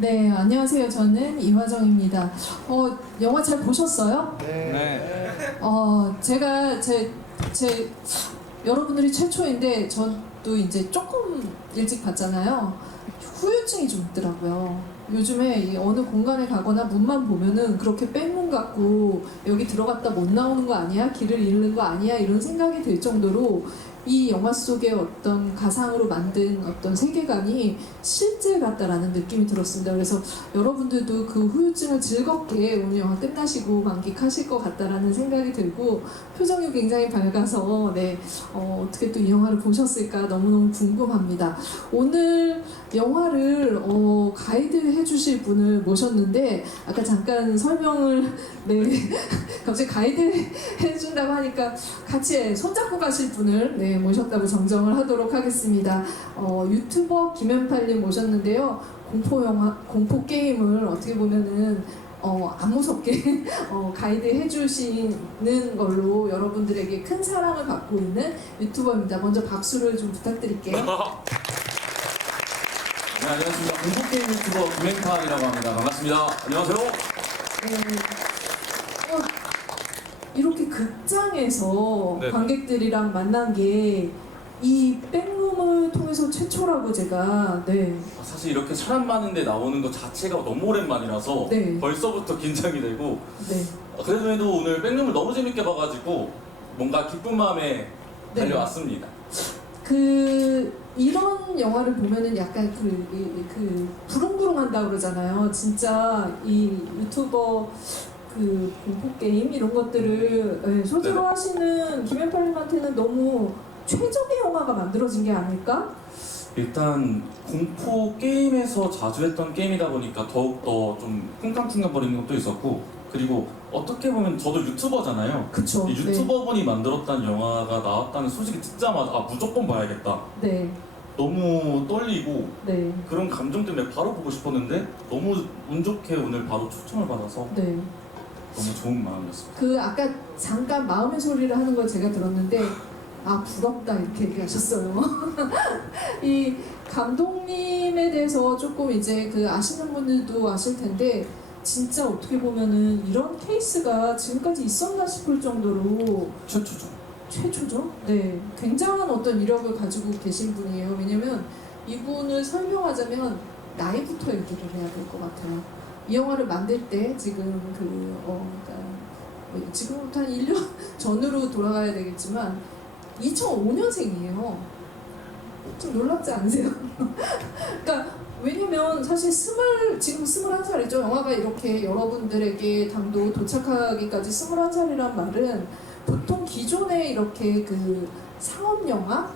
네, 안녕하세요. 저는 이화정입니다. 영화 잘 보셨어요? 네. 제가 여러분들이 최초인데 저도 이제 조금 일찍 봤잖아요. 후유증이 좀 있더라고요. 요즘에 이 어느 공간에 가거나 문만 보면은 그렇게 백문 같고 여기 들어갔다 못 나오는 거 아니야? 길을 잃는 거 아니야? 이런 생각이 들 정도로 이 영화 속의 어떤 가상으로 만든 어떤 세계관이 실제 같다라는 느낌이 들었습니다. 그래서 여러분들도 그 후유증을 즐겁게 오늘 영화 끝나시고 만끽하실 것 같다라는 생각이 들고 표정이 굉장히 밝아서 어떻게 또 이 영화를 보셨을까 너무너무 궁금합니다. 오늘 영화를 가이드 해주실 분을 모셨는데 아까 잠깐 설명을 갑자기 가이드 해준다고 하니까 같이 손잡고 가실 분을 모셨다고 정정을 하도록 하겠습니다. 유튜버 김현팔님 모셨는데요. 공포 게임을 어떻게 보면은 안 무섭게 가이드 해주시는 걸로 여러분들에게 큰 사랑을 받고 있는 유튜버입니다. 먼저 박수를 좀 부탁드릴게요. 네, 안녕하십니까. 공포게임 유튜버 김현팔이라고 합니다. 반갑습니다. 안녕하세요. 이렇게 극장에서 네. 관객들이랑 만난 게 이 백룸을 통해서 최초라고 제가 사실 이렇게 사람 많은데 나오는 것 자체가 너무 오랜만이라서 네. 벌써부터 긴장이 되고 네. 그래도 오늘 백룸을 너무 재밌게 봐가지고 뭔가 기쁜 마음에 네. 달려왔습니다. 이런 영화를 보면은 약간 부릉부릉한다 그러잖아요. 진짜 이 유튜버 공포 게임 이런 것들을 소재로 네네. 하시는 김현팔님한테는 너무 최적의 영화가 만들어진 게 아닐까? 일단 공포 게임에서 자주 했던 게임이다 보니까 더욱더 좀 쿵쾅쿵쾅거리는 것도 있었고 그리고 어떻게 보면 저도 유튜버잖아요. 그쵸. 이 유튜버분이 만들었다는 영화가 나왔다는 소식을 듣자마자 무조건 봐야겠다. 네. 너무 떨리고 네. 그런 감정 때문에 바로 보고 싶었는데 너무 운 좋게 오늘 바로 초청을 받아서 네. 너무 좋은 마음이었습니다. 아까 잠깐 마음의 소리를 하는 걸 제가 들었는데 부럽다 이렇게 얘기하셨어요. 이 감독님에 대해서 조금 이제 아시는 분들도 아실 텐데 진짜 어떻게 보면은 이런 케이스가 지금까지 있었나 싶을 정도로 최초죠. 최초죠? 네. 굉장한 어떤 이력을 가지고 계신 분이에요. 왜냐면 이분을 설명하자면 나이부터 얘기를 해야 될 것 같아요. 이 영화를 만들 때 지금 지금부터 한 1년 전으로 돌아가야 되겠지만 2005년생이에요. 좀 놀랍지 않으세요? 그러니까 왜냐면 사실 지금 21살이죠. 영화가 이렇게 여러분들에게 당도 도착하기까지 21살이란 말은 보통 기존에 이렇게 상업 영화,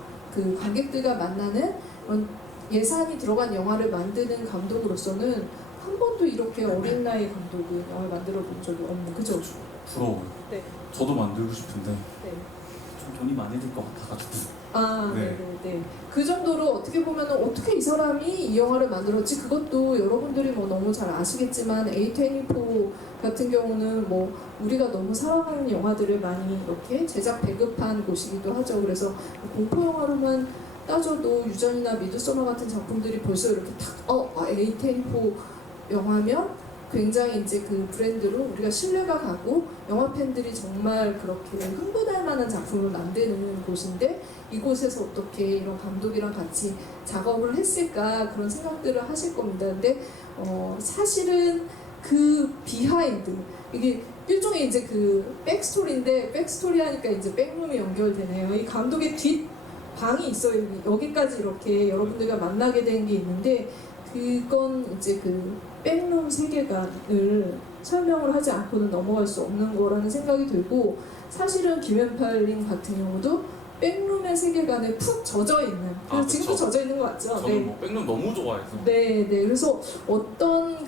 관객들과 만나는 예산이 들어간 영화를 만드는 감독으로서는 한 번도 이렇게 어린 나이 감독은 영화를 만들어 본 적이 없는, 그죠? 부러워요. 네. 저도 만들고 싶은데 네. 좀 돈이 많이 들 것 같아가지고. 네. 네. 그 정도로 어떻게 보면 어떻게 이 사람이 이 영화를 만들었지? 그것도 여러분들이 너무 잘 아시겠지만 A24 같은 경우는 우리가 너무 사랑하는 영화들을 많이 이렇게 제작 배급한 곳이기도 하죠. 그래서 공포 영화로만 따져도 유전이나 미드소마 같은 작품들이 벌써 이렇게 A24 영화면 굉장히 이제 브랜드로 우리가 신뢰가 가고 영화 팬들이 정말 그렇게 흥분할 만한 작품을 만드는 곳인데 이곳에서 어떻게 이런 감독이랑 같이 작업을 했을까 그런 생각들을 하실 겁니다. 근데 사실은 비하인드 이게 일종의 이제 백스토리인데 백스토리 하니까 이제 백룸이 연결되네요. 이 감독의 뒷 방이 있어요. 여기까지 이렇게 여러분들과 만나게 된 게 있는데 그건 이제 백룸 세계관을 설명을 하지 않고는 넘어갈 수 없는 거라는 생각이 들고 사실은 김현팔님 같은 경우도 백룸의 세계관에 푹 젖어 있는 그래서 지금도 그쵸. 젖어 있는 것 같죠? 저는 백룸 너무 좋아해서. 네. 그래서 어떤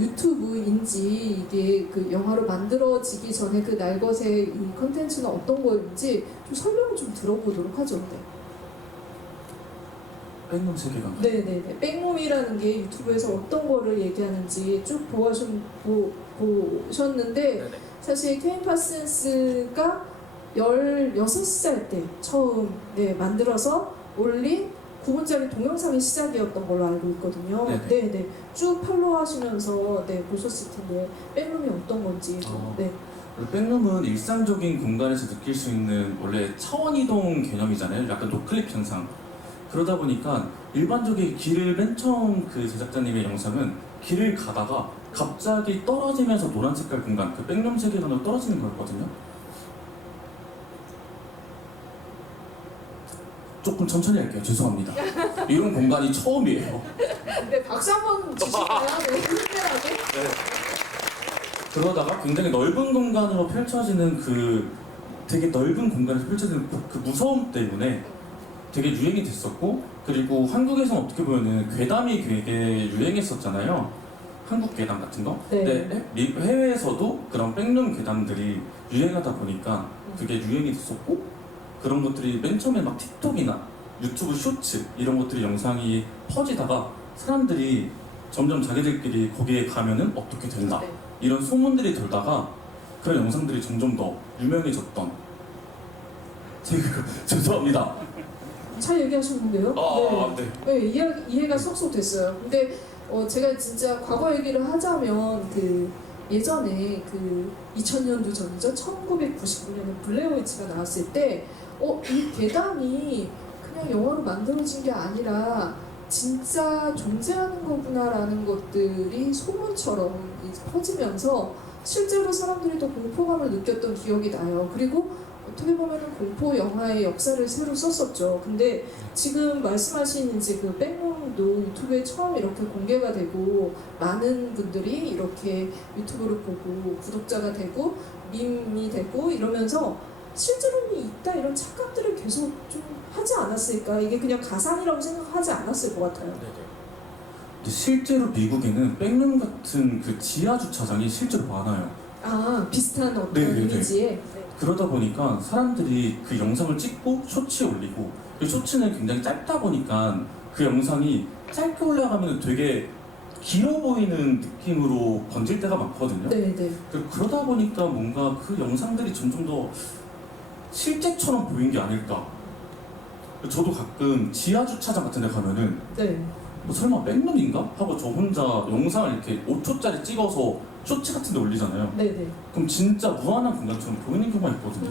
유튜브인지 이게 영화로 만들어지기 전에 날것의 이 컨텐츠는 어떤 거인지 좀 설명을 좀 들어보도록 하죠. 백룸 세계관. 네네네. 백룸이라는 게 유튜브에서 어떤 거를 얘기하는지 쭉 보셨는데 네네. 사실 케인 파슨스가 16살 때 처음 만들어서 올린 9분짜리 동영상이 시작이었던 걸로 알고 있거든요. 네네. 네네. 쭉 팔로우하시면서 네, 보셨을 텐데 백룸이 어떤 건지 좀, 어. 네. 백룸은 일상적인 공간에서 느낄 수 있는 원래 차원 이동 개념이잖아요. 약간 노클릭 현상. 그러다 보니까 일반적인 길을 맨 처음 그 제작자님의 영상은 길을 가다가 갑자기 떨어지면서 노란 색깔 공간, 그 백룸 세계관으로 떨어지는 거였거든요. 조금 천천히 할게요. 죄송합니다. 이런 공간이 처음이에요. 네, 박수 한번 주실까요? 네, 흔쾌하게. 네. 그러다가 굉장히 넓은 공간으로 펼쳐지는 그 되게 넓은 공간에서 펼쳐지는 그 무서움 때문에 되게 유행이 됐었고, 그리고 한국에서는 어떻게 보면은 괴담이 되게 유행했었잖아요. 한국 괴담 같은 거. 네. 근데 해외에서도 그런 백룸 괴담들이 유행하다 보니까 그게 유행이 됐었고, 그런 것들이 맨 처음에 막 틱톡이나 유튜브 쇼츠 이런 것들이 영상이 퍼지다가 사람들이 점점 자기들끼리 거기에 가면은 어떻게 된다 네. 이런 소문들이 돌다가 그런 영상들이 점점 더 유명해졌던. 제가 죄송합니다. 잘 얘기하셨는데요? 아, 네. 네, 이해가 쏙쏙 됐어요. 근데 제가 진짜 과거 얘기를 하자면 그 예전에 그 2000년도 전이죠. 1999년에 블레어 위치가 나왔을 때 이 괴담이 그냥 영화로 만들어진 게 아니라 진짜 존재하는 거구나라는 것들이 소문처럼 이제 퍼지면서 실제로 사람들이 더 공포감을 느꼈던 기억이 나요. 그리고 어떻게 보면은 공포 영화의 역사를 새로 썼었죠. 근데 지금 말씀하신 이제 그 백룸도 유튜브에 처음 이렇게 공개가 되고 많은 분들이 이렇게 유튜브를 보고 구독자가 되고 밈이 되고 이러면서 실제로는 있다 이런 착각들을 계속 좀 하지 않았을까? 이게 그냥 가상이라고 생각하지 않았을 것 같아요. 근데 실제로 미국에는 백룸 같은 그 지하 주차장이 실제로 많아요. 아, 비슷한 어떤 네네네. 이미지에. 네. 그러다 보니까 사람들이 그 영상을 찍고 쇼츠에 올리고, 그 쇼츠는 굉장히 짧다 보니까 그 영상이 짧게 올라가면 되게 길어 보이는 느낌으로 번질 때가 많거든요. 네네. 그러다 보니까 뭔가 그 영상들이 점점 더 실제처럼 보이는 게 아닐까. 저도 가끔 지하 주차장 같은 데 가면은 네. 뭐 설마 백룸인가? 하고 저 혼자 영상을 이렇게 5초짜리 찍어서 쇼츠 같은 데 올리잖아요. 네네. 그럼 진짜 무한한 공간처럼 보이는 경우가 있거든요.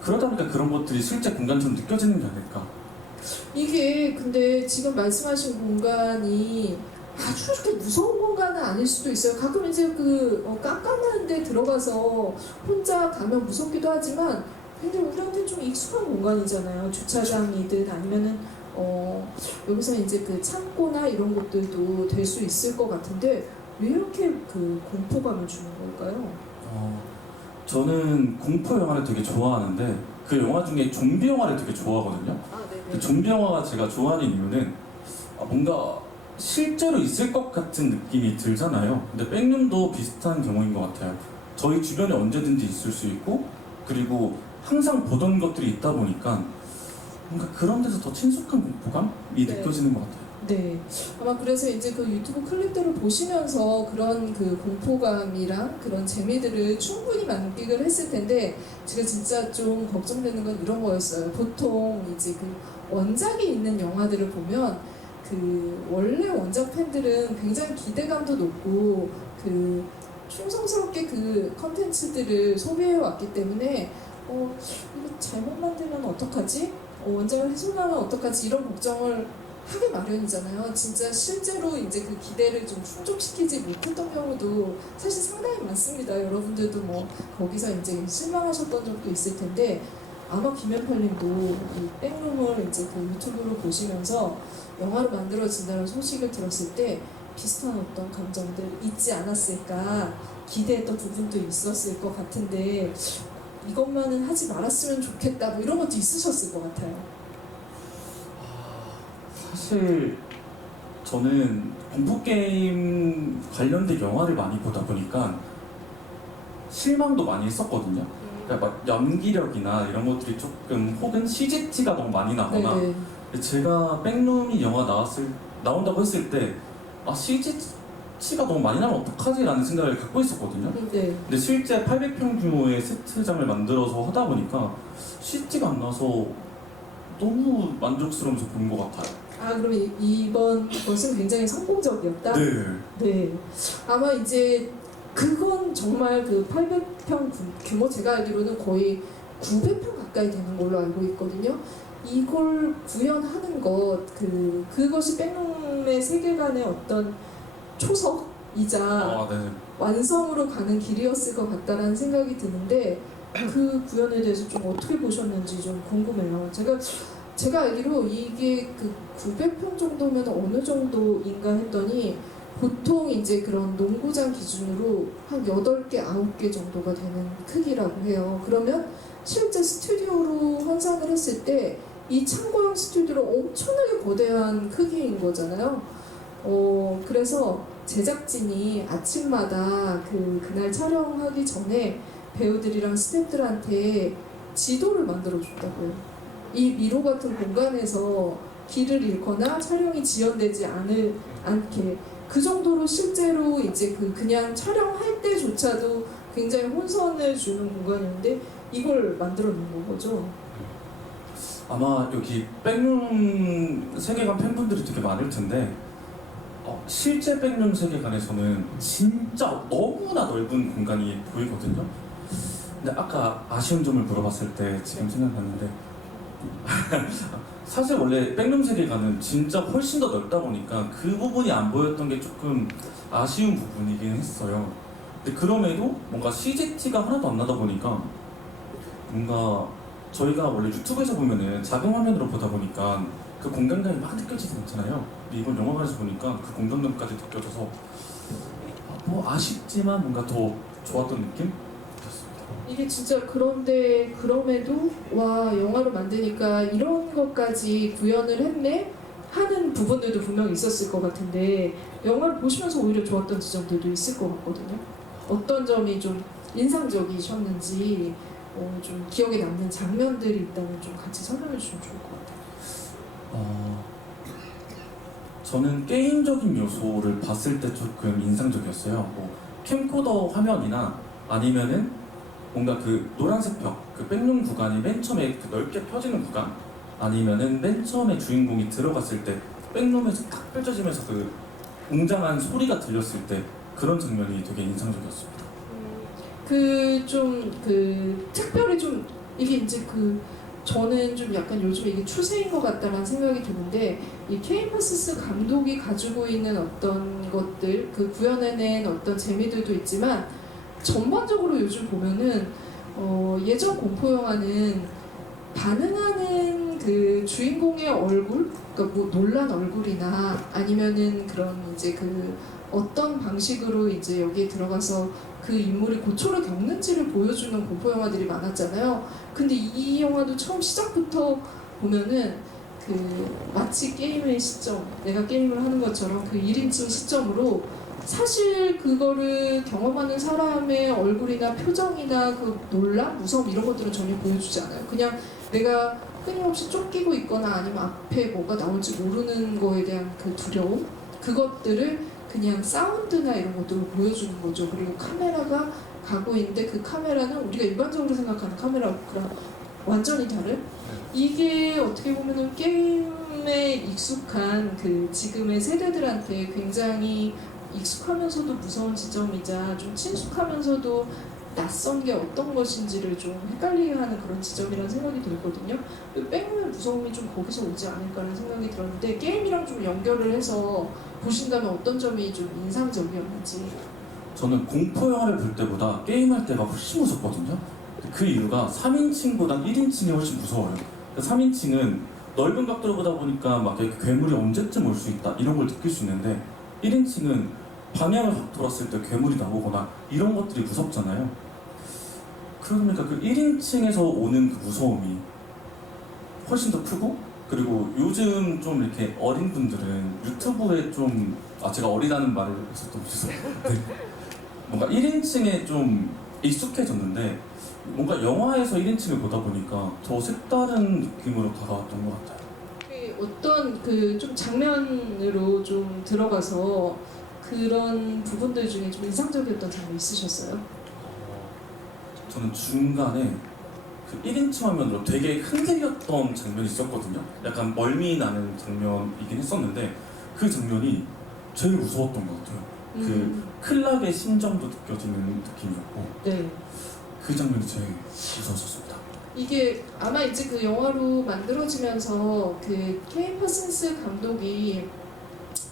그러다 보니까 그런 것들이 실제 공간처럼 느껴지는 게 아닐까. 이게 근데 지금 말씀하신 공간이 아주 그렇게 무서운 공간은 아닐 수도 있어요. 가끔 이제 그 깜깜한 데 들어가서 혼자 가면 무섭기도 하지만 굉장히 우리한테 좀 익숙한 공간이잖아요. 주차장이든 아니면은 여기서 이제 그 창고나 이런 것들도 될 수 있을 것 같은데 왜 이렇게 그 공포감을 주는 걸까요? 저는 공포 영화를 되게 좋아하는데 그 영화 중에 좀비 영화를 되게 좋아하거든요. 아, 그 좀비 영화가 제가 좋아하는 이유는 뭔가 실제로 있을 것 같은 느낌이 들잖아요. 근데 백룸도 비슷한 경우인 것 같아요. 저희 주변에 언제든지 있을 수 있고, 그리고 항상 보던 것들이 있다 보니까 뭔가 그런 데서 더 친숙한 공포감이 네. 느껴지는 것 같아요. 네, 아마 그래서 이제 그 유튜브 클립들을 보시면서 그런 그 공포감이랑 그런 재미들을 충분히 만끽을 했을 텐데 제가 진짜 좀 걱정되는 건 이런 거였어요. 보통 이제 그 원작이 있는 영화들을 보면 그 원래 원작 팬들은 굉장히 기대감도 높고 그 충성스럽게 그 컨텐츠들을 소비해 왔기 때문에 이거 잘못 만들면 어떡하지? 원작을 훼손하면 어떡하지? 이런 걱정을 하게 마련이잖아요. 진짜 실제로 이제 그 기대를 좀 충족시키지 못했던 경우도 사실 상당히 많습니다. 여러분들도 뭐 거기서 이제 실망하셨던 적도 있을 텐데 아마 김현팔님도 이 백룸을 이제 그 유튜브로 보시면서 영화로 만들어진다는 소식을 들었을 때 비슷한 어떤 감정들 있지 않았을까 기대했던 부분도 있었을 것 같은데 이것만은 하지 말았으면 좋겠다 뭐 이런 것도 있으셨을 것 같아요. 사실 저는 공포게임 관련된 영화를 많이 보다 보니까 실망도 많이 했었거든요. 그러니까 막 연기력이나 이런 것들이 조금, 혹은 CGT가 너무 많이 나거나. 네네. 제가 백룸이 영화 나온다고 했을 때 CGT가 너무 많이 나면 어떡하지? 라는 생각을 갖고 있었거든요. 네. 근데 실제 800평 규모의 세트장을 만들어서 하다 보니까 CGT가 안 나서 너무 만족스러워서 본 것 같아요. 아, 그럼 이번 것은 굉장히 성공적이었다? 네. 네. 아마 이제 그건 정말 그 800평 규모, 제가 알기로는 거의 900평 가까이 되는 걸로 알고 있거든요. 이걸 구현하는 것, 그것이 백룸의 세계관의 어떤 초석이자 아, 네. 완성으로 가는 길이었을 것 같다는 생각이 드는데, 그 구현에 대해서 좀 어떻게 보셨는지 좀 궁금해요. 제가 알기로 이게 그 900평 정도면 어느 정도인가 했더니, 보통 이제 그런 농구장 기준으로 한 8개, 9개 정도가 되는 크기라고 해요. 그러면 실제 스튜디오로 환상을 했을 때 이 창고형 스튜디오는 엄청나게 거대한 크기인 거잖아요. 그래서 제작진이 아침마다 그날 촬영하기 전에 배우들이랑 스태프들한테 지도를 만들어 줬다고요. 이 미로 같은 공간에서 길을 잃거나 촬영이 지연되지 않게, 그 정도로 실제로 이제 그냥 촬영할 때조차도 굉장히 혼선을 주는 공간이었는데 이걸 만들어 놓은 거죠. 아마 여기 백룸 세계관 팬분들이 되게 많을 텐데 실제 백룸 세계관에서는 진짜 너무나 넓은 공간이 보이거든요. 근데 아까 아쉬운 점을 물어봤을 때 지금 생각났는데 사실 원래 백룸 세계관은 진짜 훨씬 더 넓다 보니까 그 부분이 안 보였던 게 조금 아쉬운 부분이긴 했어요. 근데 그럼에도 뭔가 CGT가 하나도 안 나다 보니까 뭔가 저희가 원래 유튜브에서 보면은 작은 화면으로 보다 보니까 그 공간감이 막 느껴지지 않잖아요. 근데 이번 영화관에서 보니까 그 공간감까지 느껴져서 뭐 아쉽지만 뭔가 더 좋았던 느낌? 이게 진짜, 그런데 그럼에도 와, 영화를 만드니까 이런 것까지 구현을 했네 하는 부분들도 분명히 있었을 것 같은데, 영화를 보시면서 오히려 좋았던 지점들도 있을 것 같거든요. 어떤 점이 좀 인상적이셨는지, 좀 기억에 남는 장면들이 있다면 좀 같이 설명해 주시면 좋을 것 같아요. 저는 게임적인 요소를 봤을 때 조금 인상적이었어요. 뭐 캠코더 화면이나 아니면은 뭔가 그 노란색 벽, 그 백룸 구간이 맨 처음에 그 넓게 펴지는 구간, 아니면은 맨 처음에 주인공이 들어갔을 때 백룸에서 딱 펼쳐지면서 그 웅장한 소리가 들렸을 때 그런 장면이 되게 인상적이었습니다. 특별히 좀 이게 이제 저는 좀 약간 요즘에 이게 추세인 것 같다는 생각이 드는데, 이 케이퍼스스 감독이 가지고 있는 어떤 것들, 그 구현해낸 어떤 재미들도 있지만 전반적으로 요즘 보면은 예전 공포 영화는 반응하는 그 주인공의 얼굴, 그러니까 뭐 놀란 얼굴이나 아니면은 그런 이제 어떤 방식으로 이제 여기에 들어가서 그 인물이 고초를 겪는지를 보여주는 공포 영화들이 많았잖아요. 근데 이 영화도 처음 시작부터 보면은 마치 게임의 시점, 내가 게임을 하는 것처럼 그 1인칭 시점으로 사실 그거를 경험하는 사람의 얼굴이나 표정이나 그 놀람, 무서움 이런 것들은 전혀 보여주지 않아요. 그냥 내가 끊임없이 쫓기고 있거나 아니면 앞에 뭐가 나올지 모르는 거에 대한 그 두려움, 그것들을 그냥 사운드나 이런 것들로 보여주는 거죠. 그리고 카메라가 가고 있는데 그 카메라는 우리가 일반적으로 생각하는 카메라랑 완전히 다른, 이게 어떻게 보면은 게임에 익숙한 지금의 세대들한테 굉장히 익숙하면서도 무서운 지점이자 좀 친숙하면서도 낯선 게 어떤 것인지를 좀 헷갈리게 하는 그런 지점이라는 생각이 들거든요. 백룸의 무서움이 좀 거기서 오지 않을까라는 생각이 들었는데, 게임이랑 좀 연결을 해서 보신다면 어떤 점이 좀 인상적이었는지. 저는 공포 영화를 볼 때보다 게임할 때가 훨씬 무섭거든요. 그 이유가 3인칭보다 1인칭이 훨씬 무서워요. 3인칭은 넓은 각도로 보다 보니까 막 이렇게 괴물이 언제쯤 올 수 있다 이런 걸 느낄 수 있는데, 1인칭은 방향을 확 돌았을 때 괴물이 나오거나 이런 것들이 무섭잖아요. 그러다 보니까 그 1인칭에서 오는 그 무서움이 훨씬 더 크고, 그리고 요즘 좀 이렇게 어린 분들은 유튜브에 좀 제가 어리다는 말을 해서 또 죄송해요. 네. 뭔가 1인칭에 좀 익숙해졌는데 뭔가 영화에서 1인칭을 보다 보니까 더 색다른 느낌으로 다가왔던 것 같아요. 어떤 좀 장면으로 좀 들어가서 그런 부분들 중에 좀 인상적이었던 장면 있으셨어요? 저는 중간에 그 1인칭 화면으로 되게 흔들렸던 장면이 있었거든요. 약간 멀미 나는 장면이긴 했었는데 그 장면이 제일 무서웠던 것 같아요. 그 클락의 심정도 느껴지는 느낌이었고 네. 그 장면이 제일 무서웠었습니다. 이게 아마 이제 그 영화로 만들어지면서 그 케이 퍼슨스 감독이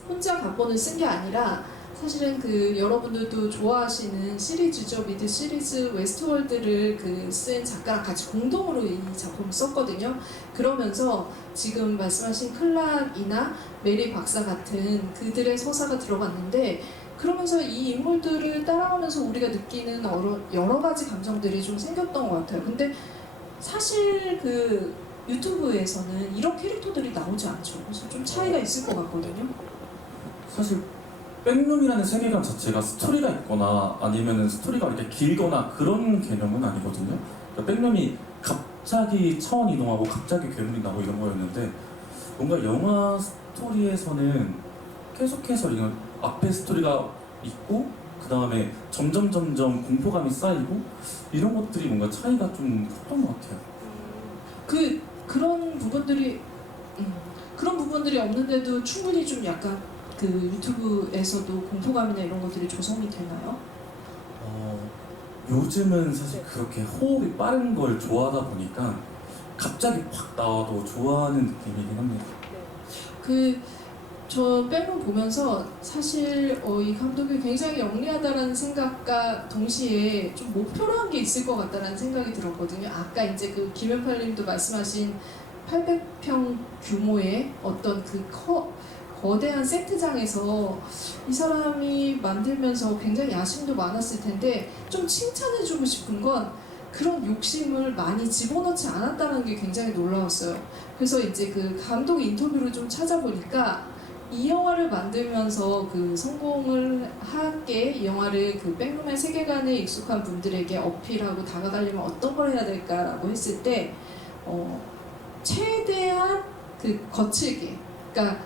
혼자 각본을 쓴 게 아니라 사실은 그 여러분들도 좋아하시는 시리즈죠. 미드 시리즈 웨스트월드를 그 쓴 작가랑 같이 공동으로 이 작품을 썼거든요. 그러면서 지금 말씀하신 클락이나 메리 박사 같은 그들의 서사가 들어갔는데 그러면서 이 인물들을 따라가면서 우리가 느끼는 여러 가지 감정들이 좀 생겼던 것 같아요. 근데 사실 그 유튜브에서는 이런 캐릭터들이 나오지 않죠. 그래서 좀 차이가 있을 것 같거든요. 사실 백룸이라는 세계관 자체가 스토리가 있거나 아니면 스토리가 이렇게 길거나 그런 개념은 아니거든요. 그러니까 백룸이 갑자기 차원 이동하고 갑자기 괴물이 나고 이런 거였는데 뭔가 영화 스토리에서는 계속해서 이런 앞에 스토리가 있고 그 다음에 점점 공포감이 쌓이고 이런 것들이 뭔가 차이가 좀 컸던 것 같아요. 그런 부분들이 없는데도 충분히 좀 약간 그 유튜브에서도 공포감이나 이런 것들이 조성이 되나요? 요즘은 사실 그렇게 호흡이 빠른 걸 좋아하다 보니까 갑자기 확 나와도 좋아하는 느낌이긴 합니다. 저 백룸 보면서 사실 이 감독이 굉장히 영리하다라는 생각과 동시에 좀 목표로 한 게 있을 것 같다라는 생각이 들었거든요. 아까 이제 그 김현팔님도 말씀하신 800평 규모의 어떤 그 거대한 세트장에서 이 사람이 만들면서 굉장히 야심도 많았을 텐데 좀 칭찬해주고 싶은 건 그런 욕심을 많이 집어넣지 않았다는 게 굉장히 놀라웠어요. 그래서 이제 그 감독 인터뷰를 좀 찾아보니까 이 영화를 만들면서 그 성공을 하게 이 영화를 그 백룸의 세계관에 익숙한 분들에게 어필하고 다가가려면 어떤 걸 해야 될까라고 했을 때 최대한 그 거칠게, 그러니까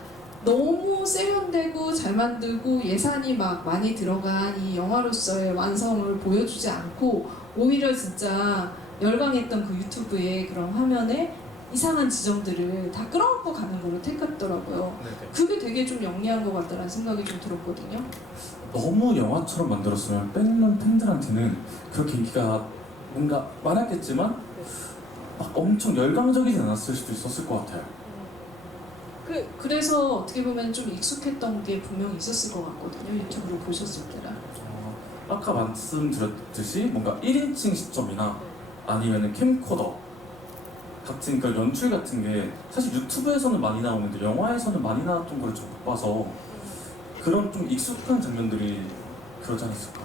너무 세련되고 잘 만들고 예산이 막 많이 들어간 이 영화로서의 완성을 보여주지 않고 오히려 진짜 열광했던 그 유튜브의 그런 화면에 이상한 지점들을 다 끌어안고 가는 걸로 택했더라고요. 네네. 그게 되게 좀 영리한 것 같다는 생각이 좀 들었거든요. 너무 영화처럼 만들었으면 백룸 팬들한테는 그렇게 인기가 뭔가 많았겠지만 막 엄청 열광적이지 않았을 수도 있었을 것 같아요. 그래서 어떻게 보면 좀 익숙했던 게 분명히 있었을 것 같거든요. 유튜브로 보셨을 때라. 아까 말씀드렸듯이 뭔가 1인칭 시점이나 아니면 캠코더 같은 그런 연출 같은 게 사실 유튜브에서는 많이 나오는데 영화에서는 많이 나왔던 걸 좀 못 봐서 그런 좀 익숙한 장면들이 그러지 않았을까.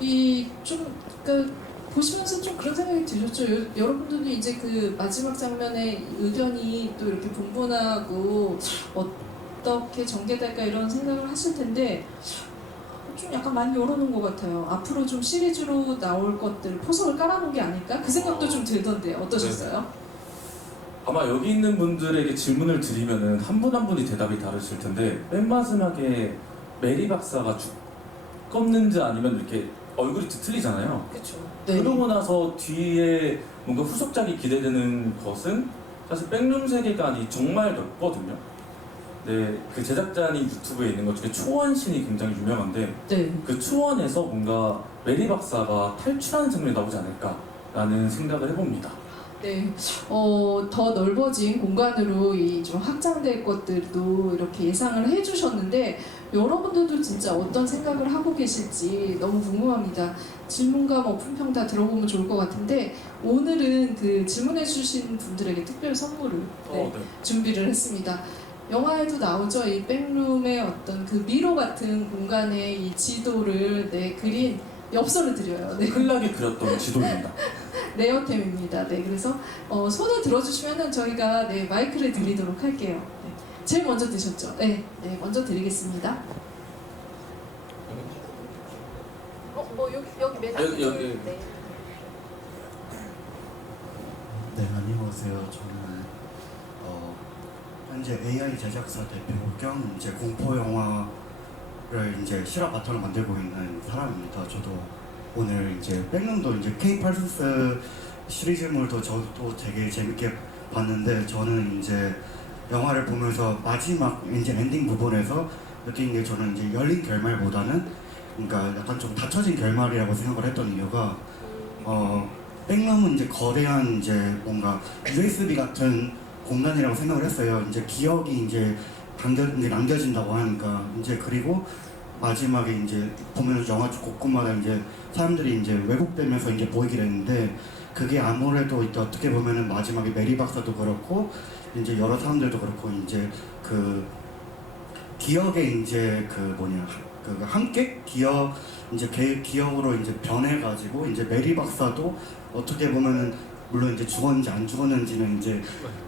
그러니까 보시면서 좀 그런 생각이 드셨죠? 여러분들도 이제 그 마지막 장면에 의견이 또 이렇게 분분하고 어떻게 전개될까 이런 생각을 하실 텐데 좀 약간 많이 열어놓은 것 같아요. 앞으로 좀 시리즈로 나올 것들 포석을 깔아놓은 게 아닐까? 그 생각도 좀 들던데 어떠셨어요? 아마 여기 있는 분들에게 질문을 드리면은 한 분 한 분이 대답이 다르실 텐데 맨 마지막에 메리 박사가 죽었는지 아니면 이렇게 얼굴이 뒤틀리잖아요. 그렇죠. 그러고 나서 뒤에 뭔가 후속작이 기대되는 것은 사실 백룸 세계관이 정말 넓거든요. 네, 그 제작자님 유튜브에 있는 것 중에 초원신이 굉장히 유명한데 네. 그 초원에서 뭔가 메리 박사가 탈출하는 장면이 나오지 않을까라는 생각을 해봅니다. 네, 더 넓어진 공간으로 좀 확장될 것들도 이렇게 예상을 해주셨는데 여러분들도 진짜 어떤 생각을 하고 계실지 너무 궁금합니다. 질문과 뭐 품평 다 들어보면 좋을 것 같은데 오늘은 그 질문해주신 분들에게 특별 선물을 준비를 했습니다. 영화에도 나오죠. 이 백룸의 어떤 그 미로 같은 공간의 이 지도를 그린 엽서를 드려요. 네. 클락이 그렸던 지도입니다. 레어템입니다. 네, 그래서 손을 들어주시면은 저희가 마이크를 드리도록 할게요. 네. 제일 먼저 드셨죠? 네, 먼저 드리겠습니다. 여기 맨 앞에. 여기. 네. 네, 안녕하세요. 저는 현재 AI 제작사 대표 겸 이제 공포 영화를 이제 실화 바탕으로 만들고 있는 사람입니다. 저도 오늘 이제 백룸도 이제 K8스의 시리즈물도 저도 되게 재밌게 봤는데 저는 이제 영화를 보면서 마지막 이제 엔딩 부분에서 느낀 게 저는 이제 열린 결말보다는 그러니까 약간 좀 닫혀진 결말이라고 생각을 했던 이유가 백룸은 이제 거대한 이제 뭔가 USB 같은 공간이라고 생각을 했어요. 이제 기억이 이제 남겨진다고 하니까 이제 그리고 마지막에 이제 보면 영화 곳곳마다 이제 사람들이 이제 왜곡되면서 이제 보이게 되는데 그게 아무래도 이제 어떻게 보면은 마지막에 메리 박사도 그렇고 이제 여러 사람들도 그렇고 이제 그 기억의 이제 그 뭐냐 그 함께 기억으로 이제 변해가지고 이제 메리 박사도 어떻게 보면은 물론 이제 죽었는지 안 죽었는지는 이제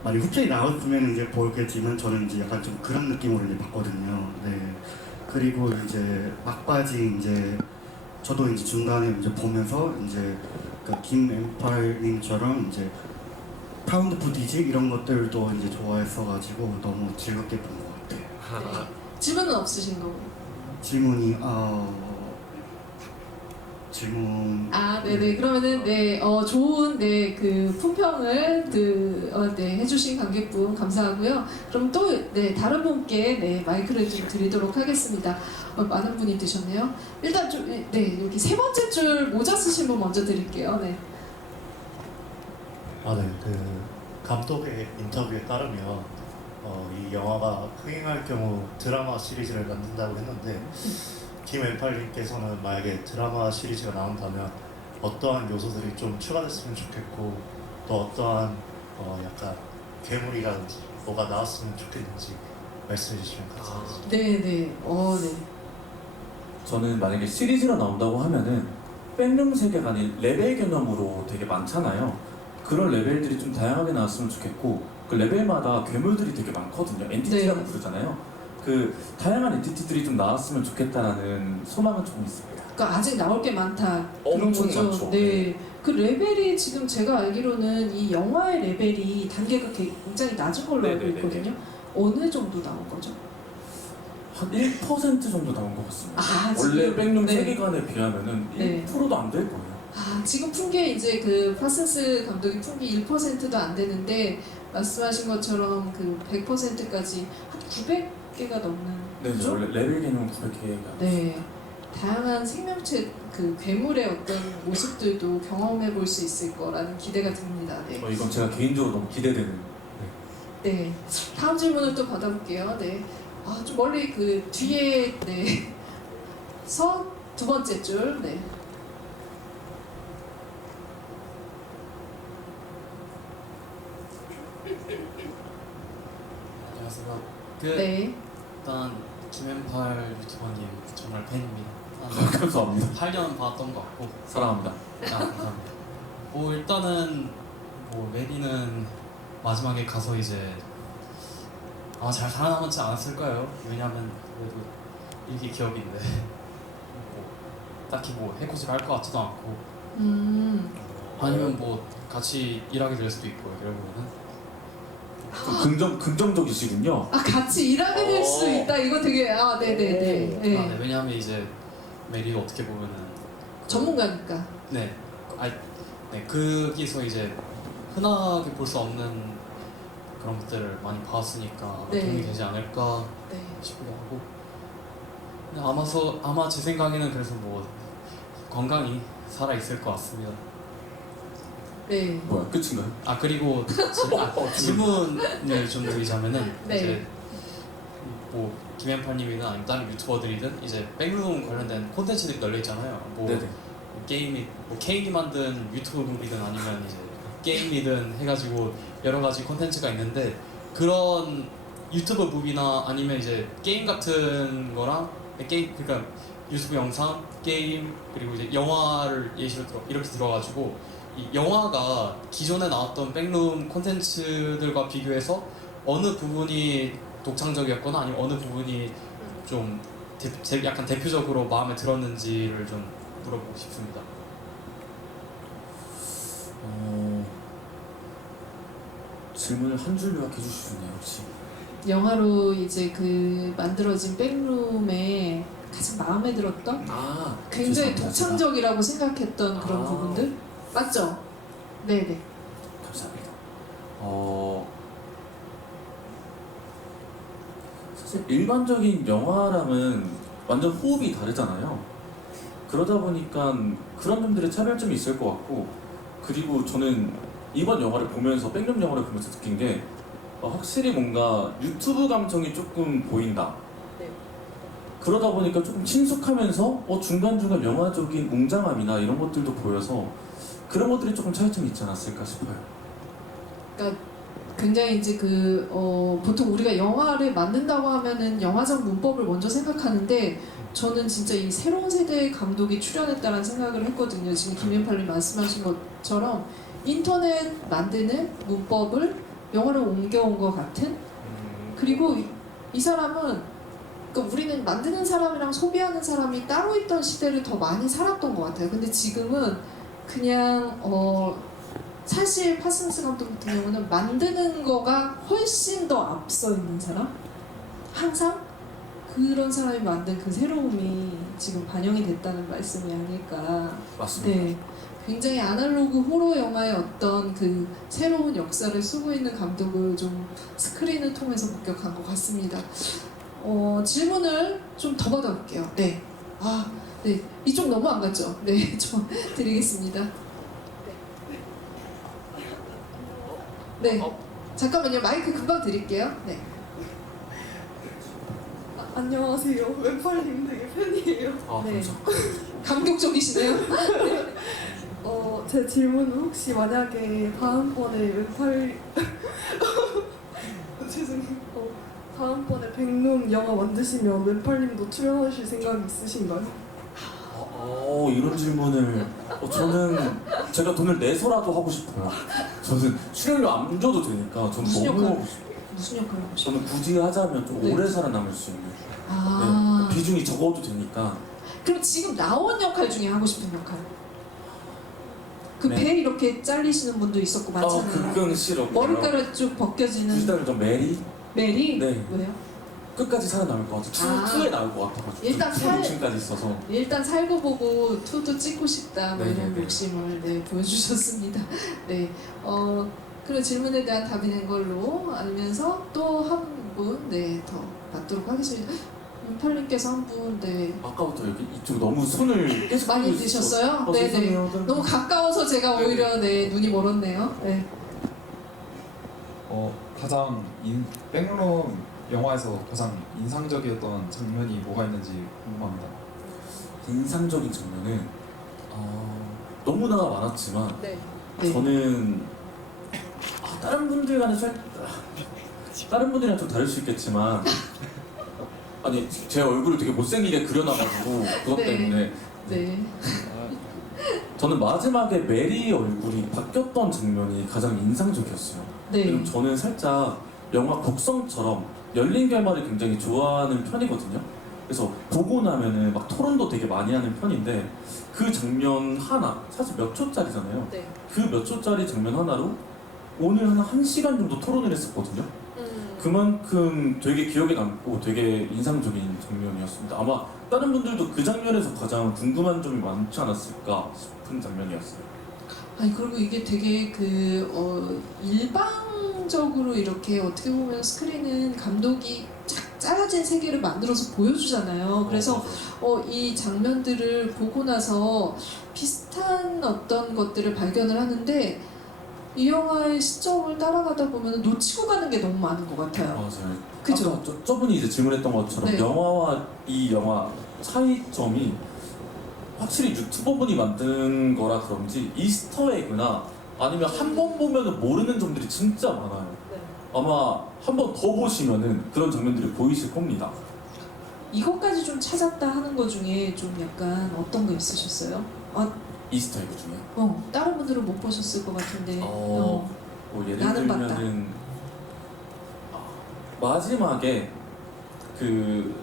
많이 후편이 나왔으면 이제 보겠지만 저는 이제 약간 좀 그런 느낌으로 이제 봤거든요. 네. 그리고 이제 막바지 이제 저도 이제 중간에 이제 보면서 이제 그 김엠팔님처럼 이제 파운드 푸티지 이런 것들도 이제 좋아했어가지고 너무 즐겁게 본 것 같아요. 질문은 없으신 거고. 질문이 질문 네네. 그러면은 좋은 그 품평을 해주신 관객분 감사하고요. 그럼 또 다른 분께 마이크를 좀 드리도록 하겠습니다. 많은 분이 드셨네요. 일단 좀 여기 세 번째 줄 모자 쓰신 분 먼저 드릴게요. 네. 네. 그 감독의 인터뷰에 따르면 이 영화가 흥행할 경우 드라마 시리즈를 만든다고 했는데 김엠팔님께서는 만약에 드라마 시리즈가 나온다면 어떠한 요소들이 좀 추가됐으면 좋겠고 또 어떠한 약간 괴물이라든지 뭐가 나왔으면 좋겠는지 말씀해 주시면 감사하겠습니다. 네네. 네. 저는 만약에 시리즈로 나온다고 하면은 백룸 세계관이 레벨 개념으로 되게 많잖아요. 그런 레벨들이 좀 다양하게 나왔으면 좋겠고 그 레벨마다 괴물들이 되게 많거든요. 엔티티라고 부르잖아요. 그 다양한 엔티티들이 좀 나왔으면 좋겠다라는 소망은 좀 있습니다. 그러니까 아직 나올 게 많다. 엄청 그런 거죠. 많죠. 네. 그 레벨이 지금 제가 알기로는 이 영화의 레벨이 단계가 굉장히 낮은 걸로 알고 네네네네. 있거든요. 어느 정도 나온 거죠? 한 1% 정도 나온 것 같습니다. 원래 지금, 백룸 네. 세계관에 비하면은 네. 1%도 안 될 거예요. 지금 푼 게 이제 그 파슨스 감독이 푼 게 1%도 안 되는데 말씀하신 것처럼 그 100%까지 한 900개가 넘는 네, 거죠? 원래 레벨 개념 900개가. 네. 다양한 생명체 그 괴물의 어떤 모습들도 경험해 볼 수 있을 거라는 기대가 듭니다. 네. 이건 제가 개인적으로 너무 기대되는. 네. 다음 질문을 또 받아볼게요. 네. 좀 멀리 그 뒤에 서 두 번째 줄. 네. 안녕하세요. 네. 일단 김앤팔 유튜버님 정말 팬입니다. 감사합니다. 8년 봤던 것 같고 사랑합니다. 감사합니다. 일단은 메리는 마지막에 가서 이제 잘 살아남지 않았을 거예요. 왜냐면 그래도 일기 기억인데 딱히 해코지를 할 것 같지도 않고 아니면 같이 일하게 될 수도 있고 이러면은 좀 긍정적이시군요. 같이 일하게 될 수 있다. 이거 되게 네네네. 네, 왜냐하면 이제 메리가 어떻게 보면은 전문가니까. 네, 거기서 이제 흔하게 볼 수 없는 그런 것들을 많이 봤으니까 네. 도움이 되지 않을까 네. 싶기도 하고. 근데 아마 제 생각에는 그래서 건강히 살아 있을 것 같습니다. 네. 뭐야, 끝인가요? 그리고 질문을 좀 드리자면은 네. 이제 김앤팔님이든 아니면 다른 유튜버들이든 이제 백룸 관련된 콘텐츠들이 널려 있잖아요. 네네. 게임이 케인이 만든 유튜브이든 아니면 이제 게임이든 해가지고 여러 가지 콘텐츠가 있는데 그런 유튜브 무비나 아니면 이제 게임 같은 거랑 그러니까 유튜브 영상, 게임 그리고 이제 영화를 예시로 이렇게 들어가지고 이 영화가 기존에 나왔던 백룸 콘텐츠들과 비교해서 어느 부분이 독창적이었거나 아니면 어느 부분이 좀 약간 대표적으로 마음에 들었는지를 좀 물어보고 싶습니다. 질문을 한 줄 요약해 주실 수 있나요, 혹시? 영화로 이제 그 만들어진 백룸에 가장 마음에 들었던 굉장히 죄송합니다, 독창적이라고 생각했던 그런 아. 부분들 맞죠? 네네. 감사합니다. 사실 일반적인 영화랑은 완전 호흡이 다르잖아요. 그러다 보니까 그런 점들의 차별점이 있을 것 같고, 그리고 저는 이번 영화를 보면서, 백룸 영화를 보면서 느낀 게 확실히 뭔가 유튜브 감성이 조금 보인다. 네. 그러다 보니까 조금 친숙하면서 중간중간 영화적인 웅장함이나 이런 것들도 보여서 그런 것들이 조금 차이점이 있지 않았을까 싶어요. 그러니까 굉장히 이제 보통 우리가 영화를 만든다고 하면은 영화적 문법을 먼저 생각하는데 저는 진짜 이 새로운 세대의 감독이 출연했다는 생각을 했거든요. 지금 김연팔님 말씀하신 것처럼 인터넷 만드는 문법을 영화로 옮겨온 것 같은. 그리고 이 사람은 그러니까 우리는 만드는 사람이랑 소비하는 사람이 따로 있던 시대를 더 많이 살았던 것 같아요. 근데 지금은 그냥 사실 파슨스 감독 같은 경우는 만드는 거가 훨씬 더 앞서 있는 사람? 항상 그런 사람이 만든 그 새로움이 지금 반영이 됐다는 말씀이 아닐까. 맞습니다. 네. 굉장히 아날로그 호러 영화의 어떤 그 새로운 역사를 쓰고 있는 감독을 좀 스크린을 통해서 목격한 것 같습니다. 질문을 좀 더 받아볼게요. 네. 네. 이쪽 너무 안 갔죠? 네. 좀 드리겠습니다. 네. 잠깐만요. 마이크 금방 드릴게요. 네. 안녕하세요. 왼팔님 되게 팬이에요. 네. 감사합니다. 감격적이시네요. 제 질문은 혹시 만약에 다음번에 왼팔 죄송해요. 다음번에 백룸 영화 만드시면 왼팔님도 출연하실 생각 있으신가요? 이런 질문을 저는 제가 돈을 내서라도 하고 싶어요. 저는 출연료 안 줘도 되니까 저는 무슨 너무 역할? 하고 싶어요. 무슨 역할을 하고 싶어요? 저는 굳이 하자면 좀 네. 오래 살아남을 수 있는 아. 비중이 적어도 되니까. 그럼 지금 나온 역할 중에 하고 싶은 역할? 그 네. 배 이렇게 잘리시는 분도 있었고 많잖아요. 그건 싫어. 머리카락 쭉 벗겨지는 일단 좀 메리 메리? 네. 왜요? 끝까지 살아남을 것 같아. 투에 나올 것 같아가지고. 일단 살- 욕심까지 있어서. 일단 살고 보고 투도 찍고 싶다 뭐 이런 네네네. 욕심을 보여주셨습니다. 네. 그런 질문에 대한 답이 된 걸로 알면서 또 한 분 더 받도록 하겠습니다. 윤팔님께서 한 분 아까부터 여기 이쪽 너무 손을 계속 많이 들고 있어서. 드셨어요? 네네. 죄송해요. 너무 가까워서 제가 오히려 눈이 멀었네요. 네. 가장 백룸 영화에서 가장 인상적이었던 장면이 뭐가 있는지 궁금합니다. 인상적인 장면은 너무나 많았지만 네. 저는 다른 분들과는 다른 분들이랑 좀 다를 수 있겠지만 아니 제 얼굴을 되게 못생기게 그려놔가지고 그것 네. 때문에 네. 저는 마지막에 메리 얼굴이 바뀌었던 장면이 가장 인상적이었어요. 네. 왜냐면 저는 살짝 영화 곡성처럼 열린 결말을 굉장히 좋아하는 편이거든요. 그래서 보고 나면은 막 토론도 되게 많이 하는 편인데 그 장면 하나, 사실 몇 초짜리잖아요. 네. 그 몇 초짜리 장면 하나로 오늘 한 1시간 정도 토론을 했었거든요. 그만큼 되게 기억에 남고 되게 인상적인 장면이었습니다. 아마 다른 분들도 그 장면에서 가장 궁금한 점이 많지 않았을까 싶은 장면이었어요. 아니 그리고 이게 되게 일방적으로 이렇게 어떻게 보면 스크린은 감독이 쫙 짜여진 세계를 만들어서 보여주잖아요. 그래서 이 장면들을 보고 나서 비슷한 어떤 것들을 발견을 하는데 이 영화의 시점을 따라가다 보면 놓치고 가는 게 너무 많은 것 같아요. 맞아요. 그죠? 아까 저분이 이제 질문했던 것처럼 네. 영화와 이 영화 차이점이 확실히 유튜버분이 만든 거라 그런지 이스터에그나 아니면 한 번 보면은 모르는 점들이 진짜 많아요. 네. 아마 한 번 더 보시면은 그런 장면들이 보이실 겁니다. 이것까지 좀 찾았다 하는 것 중에 좀 약간 어떤 거 있으셨어요? 이스터에그 중에. 다른 분들은 못 보셨을 것 같은데. 뭐 예를 나는 봤다. 들면은 마지막에 그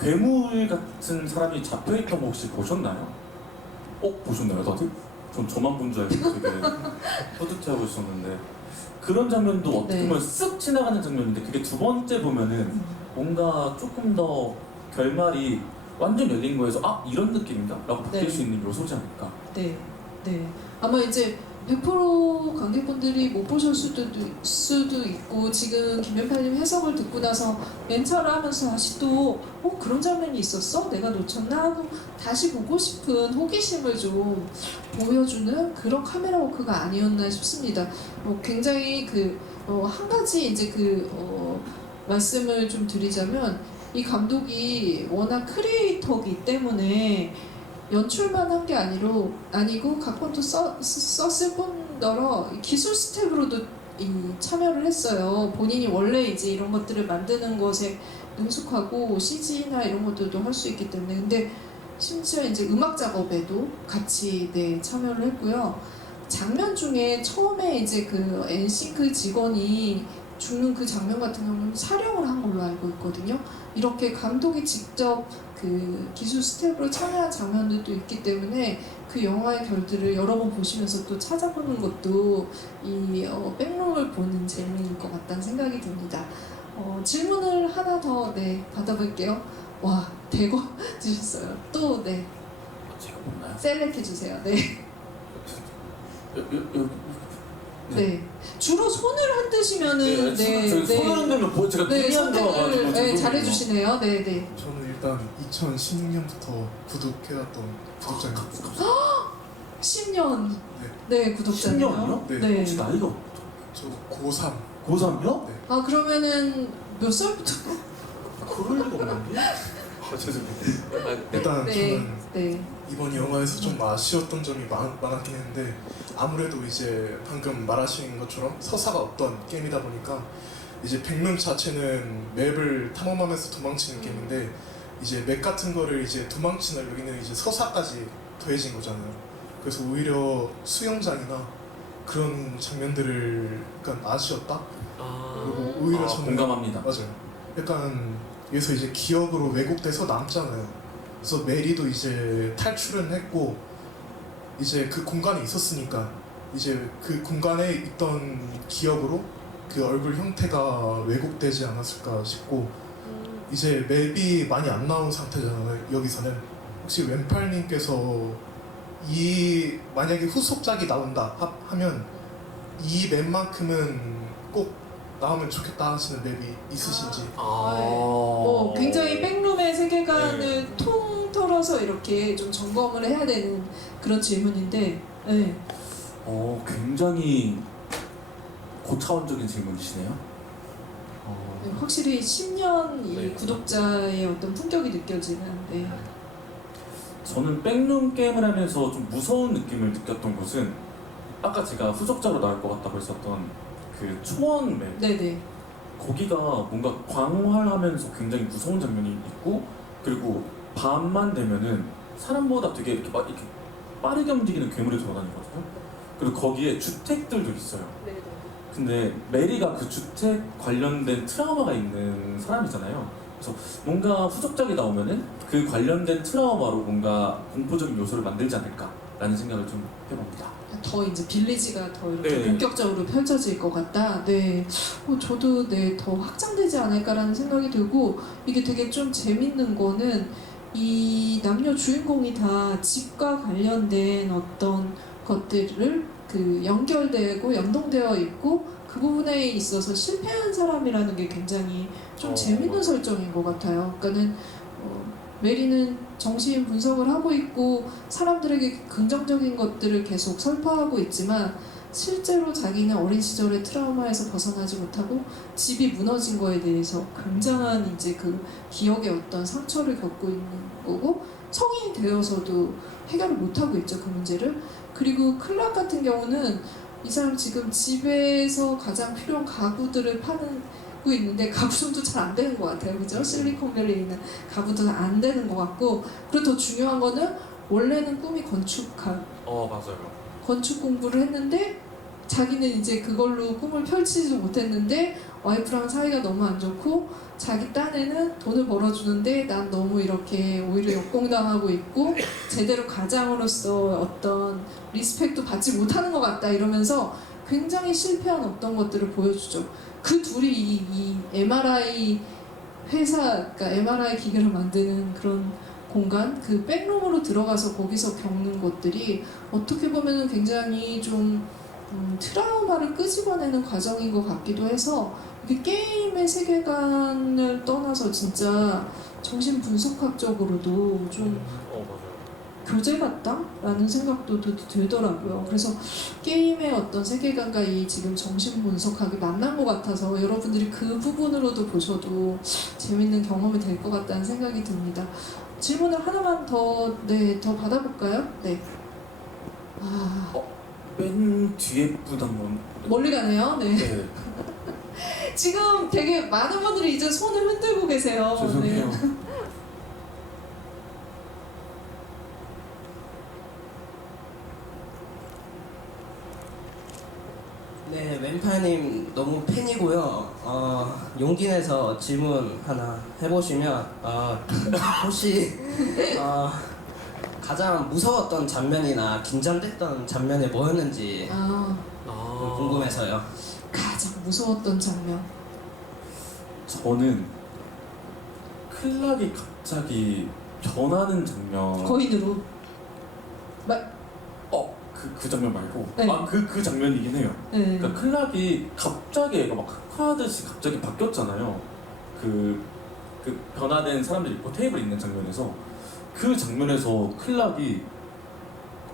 괴물 같은 사람이 잡혀있던 거 혹시 보셨나요? 보셨나요 다들? 전 저만 본 줄 알고 되게 뿌듯해하고 있었는데 그런 장면도 어떻게 네. 보면 쓱 지나가는 장면인데 그게 두 번째 보면은 뭔가 조금 더 결말이 완전 열린 거에서 이런 느낌인가? 라고 바뀔 네. 수 있는 요소지 않을까? 네. 네. 아마 이제 100% 관객분들이 못 보실 수도 있고 지금 김연팔님 해석을 듣고 나서 멘트를 하면서 다시 또 그런 장면이 있었어? 내가 놓쳤나? 하고 다시 보고 싶은 호기심을 좀 보여주는 그런 카메라 워크가 아니었나 싶습니다. 굉장히 한 가지 이제 말씀을 좀 드리자면 이 감독이 워낙 크리에이터이기 때문에 연출만 한 게 아니고 각본도 썼을 뿐더러 기술 스텝으로도 참여를 했어요. 본인이 원래 이제 이런 것들을 만드는 것에 능숙하고 CG나 이런 것들도 할 수 있기 때문에 근데 심지어 이제 음악 작업에도 같이 참여를 했고요. 장면 중에 처음에 이제 엔싱크 직원이 죽는 그 장면 같은 경우는 촬영을 한 걸로 알고 있거든요. 이렇게 감독이 직접 기술 스텝으로 참여한 장면들도 있기 때문에 그 영화의 결들을 여러 번 보시면서 또 찾아보는 것도 이 백룸을 보는 재미일 것 같다는 생각이 듭니다. 질문을 하나 더 받아볼게요. 와, 대거 주셨어요. 또 제가 없나요? 셀렉해 주세요. 여기 네. 주로 손을 흔드시면은 손을 흔들면 제가 눈이 안 들어가지고 잘해주시네요. 저는 일단 2016년부터 구독해왔던 구독자입니다. 10년 구독자네요. 10년이요? 네. 혹시 나이가 저 고3. 고3이요? 네. 아 그러면은 몇 살부터? 그럴 리가 없는데? 죄송해요. 일단 저는 네. 이번 영화에서 좀 아쉬웠던 점이 많았긴 했는데 아무래도 이제 방금 말하신 것처럼 서사가 없던 게임이다 보니까 이제 백룸 자체는 맵을 탐험하면서 도망치는 게임인데 이제 맵 같은 거를 이제 도망치는 여기는 이제 서사까지 더해진 거잖아요. 그래서 오히려 수영장이나 그런 장면들을 약간 아쉬웠다. 그리고 오히려 저는 공감합니다. 맞아요. 약간 여기서 이제 기억으로 왜곡돼서 남잖아요. 그래서 메리도 이제 탈출은 했고 이제 그 공간에 있었으니까 이제 그 공간에 있던 기억으로 그 얼굴 형태가 왜곡되지 않았을까 싶고 이제 맵이 많이 안 나온 상태잖아요. 여기서는 혹시 왼팔님께서 이 만약에 후속작이 나온다 하면 이 맵만큼은 꼭 나오면 좋겠다 하시는 맵이 있으신지. 굉장히 백룸의 세계관을 통틀어서 이렇게 좀 점검을 해야 되는 그런 질문인데 굉장히 고차원적인 질문이시네요. 확실히 10년 이 구독자의 어떤 품격이 느껴지는 저는 백룸 게임을 하면서 좀 무서운 느낌을 느꼈던 것은 아까 제가 후속작으로 나올 것 같다고 했었던 그 초원 맵 거기가 뭔가 광활하면서 굉장히 무서운 장면이 있고 그리고 밤만 되면은 사람보다 되게 이렇게 빠르게 움직이는 괴물이 돌아다니거든요. 그리고 거기에 주택들도 있어요. 근데 메리가 그 주택 관련된 트라우마가 있는 사람이잖아요. 그래서 뭔가 후속작이 나오면은 그 관련된 트라우마로 뭔가 공포적인 요소를 만들지 않을까라는 생각을 좀 해봅니다. 더 이제 빌리지가 더 이렇게 본격적으로 펼쳐질 것 같다. 저도 더 확장되지 않을까라는 생각이 들고 이게 되게 좀 재밌는 거는 이 남녀 주인공이 다 집과 관련된 어떤 것들을 연결되고 연동되어 있고 그 부분에 있어서 실패한 사람이라는 게 굉장히 좀 재밌는 설정인 것 같아요. 그러니까는 메리는 정신 분석을 하고 있고 사람들에게 긍정적인 것들을 계속 설파하고 있지만 실제로 자기는 어린 시절의 트라우마에서 벗어나지 못하고 집이 무너진 거에 대해서 굉장한 이제 그 기억의 어떤 상처를 겪고 있는 거고 성인이 되어서도 해결을 못하고 있죠, 그 문제를. 그리고 클락 같은 경우는 이 사람 지금 집에서 가장 필요한 가구들을 파고 있는데 가구점도 잘 안 되는 것 같아요, 그죠? 실리콘밸리에 있는 가구도 잘 안 되는 것 같고 그리고 더 중요한 거는 원래는 꿈이 건축가 맞아요. 건축 공부를 했는데 자기는 이제 그걸로 꿈을 펼치지 못했는데 와이프랑 사이가 너무 안 좋고 자기 딴에는 돈을 벌어주는데 난 너무 이렇게 오히려 역공당하고 있고 제대로 가장으로서 어떤 리스펙도 받지 못하는 것 같다 이러면서 굉장히 실패한 어떤 것들을 보여주죠. 그 둘이 이 MRI 회사, 그러니까 MRI 기계를 만드는 그런 공간, 그 백룸으로 들어가서 거기서 겪는 것들이 어떻게 보면 굉장히 좀 트라우마를 끄집어내는 과정인 것 같기도 해서 이게 게임의 세계관을 떠나서 진짜 정신 분석학적으로도 좀 맞아요. 교재 같다라는 생각도 들더라고요. 그래서 게임의 어떤 세계관과 이 지금 정신 분석학이 만난 것 같아서 여러분들이 그 부분으로도 보셔도 재밌는 경험이 될 것 같다는 생각이 듭니다. 질문을 하나만 더 받아볼까요? 네. 맨 뒤에 분 한번. 멀리 가네요. 네. 네. 지금 되게 많은 분들이 이제 손을 흔들고 계세요. 죄송해요. 네. 네, 왼팔님 너무 팬이고요. 용기 내서 질문 하나 해보시면 혹시 가장 무서웠던 장면이나 긴장됐던 장면이 뭐였는지 궁금해서요. 가장 무서웠던 장면. 저는 클락이 갑자기 변하는 장면. 거인으로. 그 장면 말고. 네. 그 장면이긴 해요. 네. 그러니까 클락이 갑자기 애가 막 흑화하듯이 갑자기 바뀌었잖아요. 그 변화된 사람들 있고 테이블에 있는 장면에서 그 장면에서 클락이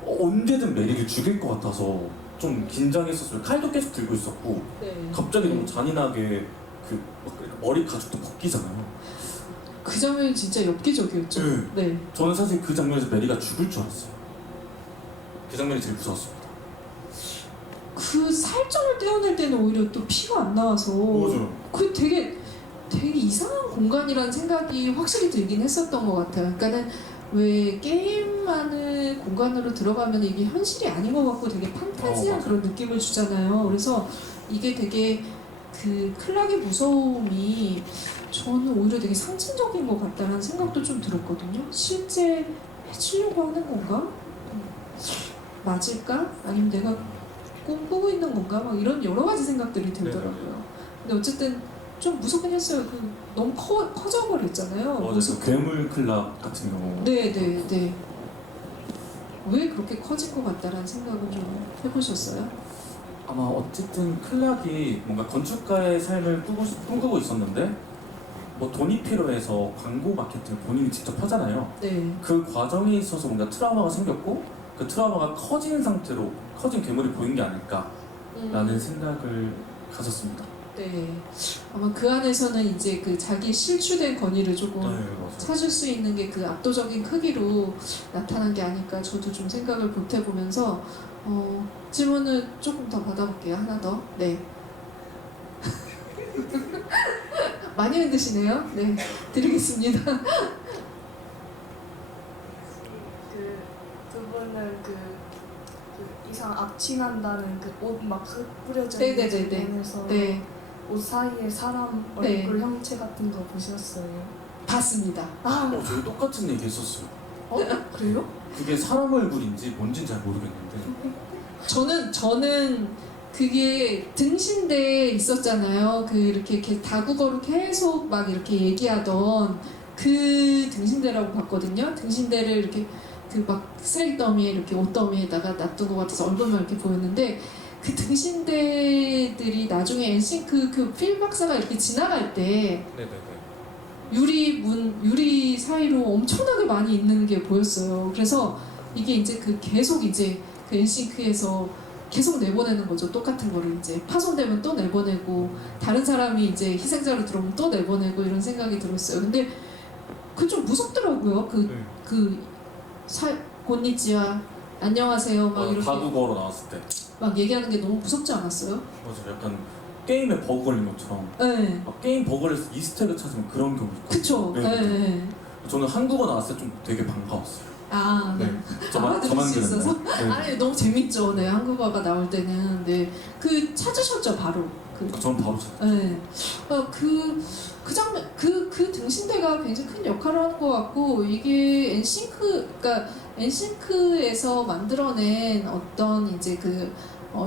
언제든 메리를 죽일 것 같아서 좀 긴장했었어요. 칼도 계속 들고 있었고 네. 갑자기 너무 잔인하게 머리 가죽도 벗기잖아요. 그 장면이 진짜 엽기적이었죠. 네. 저는 사실 그 장면에서 메리가 죽을 줄 알았어요. 그 장면이 제일 무서웠습니다. 그 살점을 떼어낼 때는 오히려 또 피가 안 나와서 맞아요. 그 되게 이상한 공간이라는 생각이 확실히 들긴 했었던 것 같아요. 그러니까는 왜 게임하는 공간으로 들어가면 이게 현실이 아닌 것 같고 되게 판타지한 그런 느낌을 주잖아요. 그래서 이게 되게 그 클락의 무서움이 저는 오히려 되게 상징적인 것 같다는 생각도 좀 들었거든요. 실제 해치려고 하는 건가? 맞을까? 아니면 내가 꿈꾸고 있는 건가? 막 이런 여러 가지 생각들이 들더라고요. 근데 어쨌든 좀 무섭긴 했어요. 너무 커져버렸잖아요. 맞아요. 괴물 클락 같은 경우. 네. 왜 그렇게 커질 것 같다라는 생각을 좀 해보셨어요? 아마 어쨌든 클락이 뭔가 건축가의 삶을 꿈꾸고 있었는데 뭐 돈이 필요해서 광고 마케팅을 본인이 직접 하잖아요. 네. 그 과정에 있어서 뭔가 트라우마가 생겼고 그 트라우마가 커진 상태로 커진 괴물이 보인 게 아닐까라는 생각을 가졌습니다. 네. 아마 그 안에서는 이제 그 자기 실추된 권위를 조금 맞아요. 찾을 수 있는 게 그 압도적인 크기로 나타난 게 아닐까 저도 좀 생각을 보태보면서 질문을 조금 더 받아볼게요. 하나 더. 네. 많이 흔드시네요. 네. 드리겠습니다. 두 분은 그 이상 악취난다는 그 옷 막 흙 뿌려져 네네네네. 있는 장면에서 네. 옷 사이에 사람 네. 얼굴 형체 같은 거 보셨어요? 봤습니다. 저희 똑같은 얘기 했었어요. 그래요? 그게 사람 얼굴인지 뭔지는 잘 모르겠는데 저는 그게 등신대에 있었잖아요. 그 이렇게 다국어로 계속 막 이렇게 얘기하던 그 등신대라고 봤거든요. 등신대를 이렇게 그 막 쓰레기 더미에 이렇게 옷 더미에다가 놔둔 것 같아서 얼굴만 이렇게 보였는데 그 등신대들이 나중에 엔싱크 그 필 박사가 이렇게 지나갈 때 유리 사이로 엄청나게 많이 있는 게 보였어요. 그래서 이게 이제 계속 이제 그 엔싱크에서 계속 내보내는 거죠. 똑같은 거를 이제 파손되면 또 내보내고 다른 사람이 이제 희생자로 들어오면 또 내보내고 이런 생각이 들었어요. 근데 그 좀 무섭더라고요. 곤니치와 안녕하세요 막 이렇게 다국어로 나왔을 때 막 얘기하는 게 너무 무섭지 않았어요? 맞아요. 약간 게임에 버그 걸린 것처럼 네. 막 게임 버그를 해서 이스터를 찾으면 그런 경우 있거든요. 그쵸. 네. 저는 한국어 나왔을 때 좀 되게 반가웠어요. 네. 저만 알아들을 수 있어서? 그랬나요? 네. 아니 너무 재밌죠. 네, 한국어가 나올 때는. 네. 찾으셨죠, 바로. 저는 바로 찾았어요. 네. 그 장면, 그 등신대가 굉장히 큰 역할을 하는 것 같고, 이게 엔싱크에서 만들어낸 어떤 이제